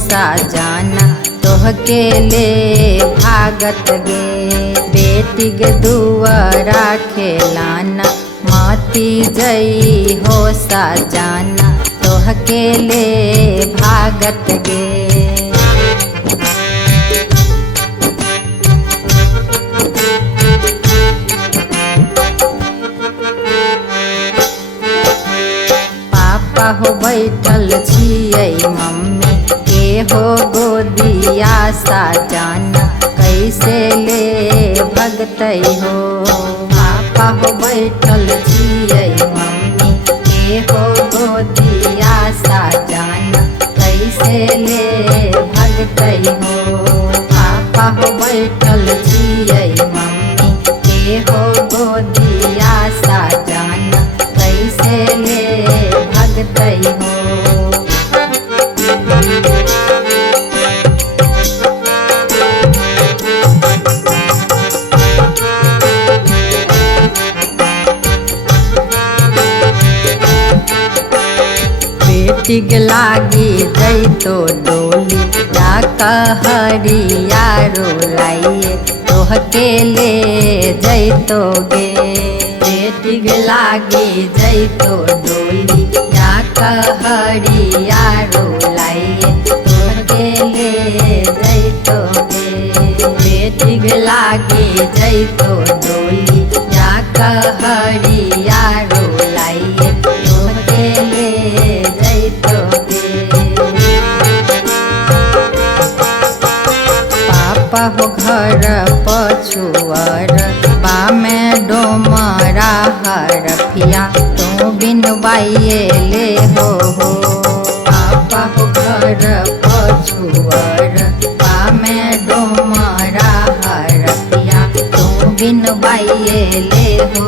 साजाना तोहके ले भागत गे। बेटी के दुआरा खेलाना माती जई हो साजाना तोहके ले भागत गे। हो बैठल छियै मम्मी के हो गोदिया साजाना कैसे ले भगतै हो। पापा हो बैठल छियै मम्मी के हो गोदिया साजाना कैसे ले भगतै हो। पापा हो बैठल छियै मम्मी के हो गोदिया साजाना कैसे ले भगतै हो। बेटी के लागी जैतो डोली जा कहरिया रोलाइए तोहके ले जैतो गे। बेटी के लागी जैतो डोली जा कहरिया रोलाइए तोहके ले जैतो गे। बेटी के लागी जैतो डोली जा कहरिया रोलाइए तोहके ले जैतो गे। पापा हो घर पछुअर बामे डोमरा हरफिया तू बिनवाइए ले हो। पापा हो घर पछुअर बामे डोमरा हरफिया तू बिनवाइए ले हो।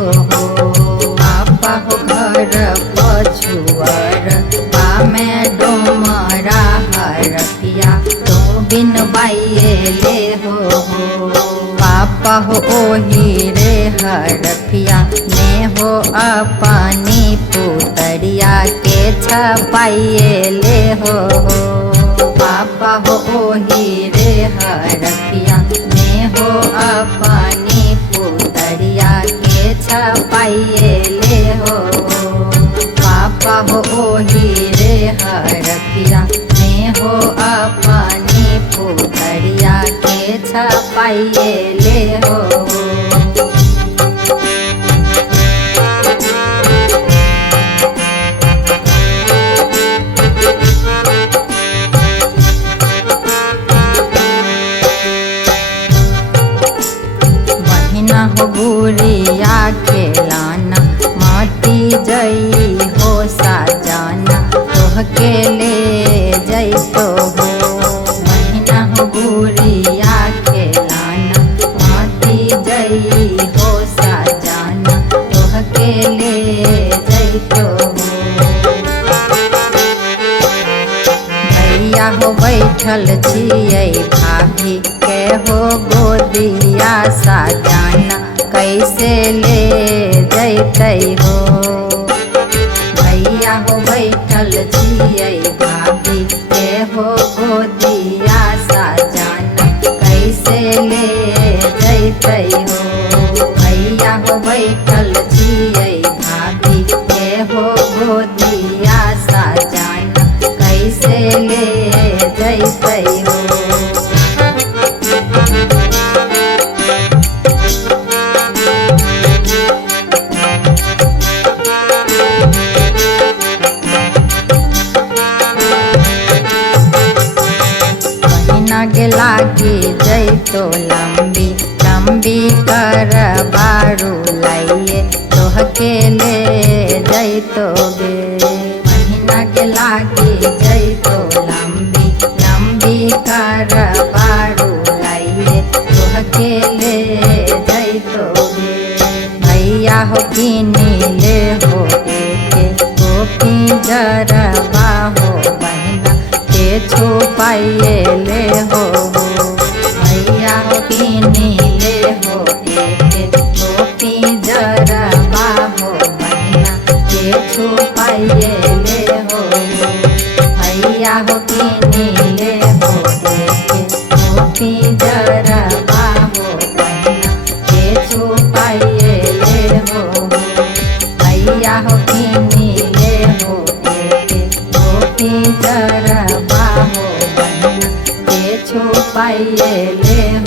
पापा हो घर पछुअर बामे डोमरा हरफिया तू बिनवाइए ले हो। पापा हो ओही रे हरफिया ने हो अपनी पुतरिया के छपाइए ले हो। पापा हो ओही रे हरफिया ने हो अपनी पुतरिया के छपाइए ले हो। पापा हो ओही रे हरफिया ने हो अपनी पुतरिया के छपाइए ले हो। बहिना हो गुड़िया खेलाना माटी जई हो साजाना तोहके ले जैतो हो। बहिना हो गुड़िया खेलाना माटी जई हो साजाना तोहके ले जैतो हो। भैया हो बैठल छियै भाभी के हो गोदिया साजाना कैसे ले जैतै हो। भैया हो बैठल छियै भाभी के हो गोदिया साजाना कैसे ले जैतै हो। भैया हो बैठल छियै भाभी के हो गोदिया साजाना कैसे ले जैतै हो। के लागी जैतो लंबी लंबी कर बारू लाइए तोहके ले जैतो गे। महीना के लागी जैतो लंबी लंबी कर बारू लाइए तोहके ले जैतो गे। भैया हो किनी ले हो एक गोपी जरबा हो बहना के छुपाइए ले हो। भैया हो किनी ले हो एक गोपी जरबा हो बहना के छुपाइए ले हो। भैया हो किनी ले पाइए ले